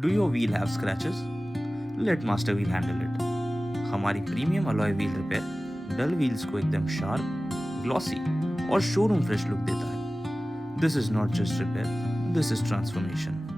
Do your wheel have scratches? Let Master Wheel handle it. हमारी premium alloy wheel repair डल wheels को एकदम sharp, glossy और showroom fresh look देता है. This is not just repair, this is transformation.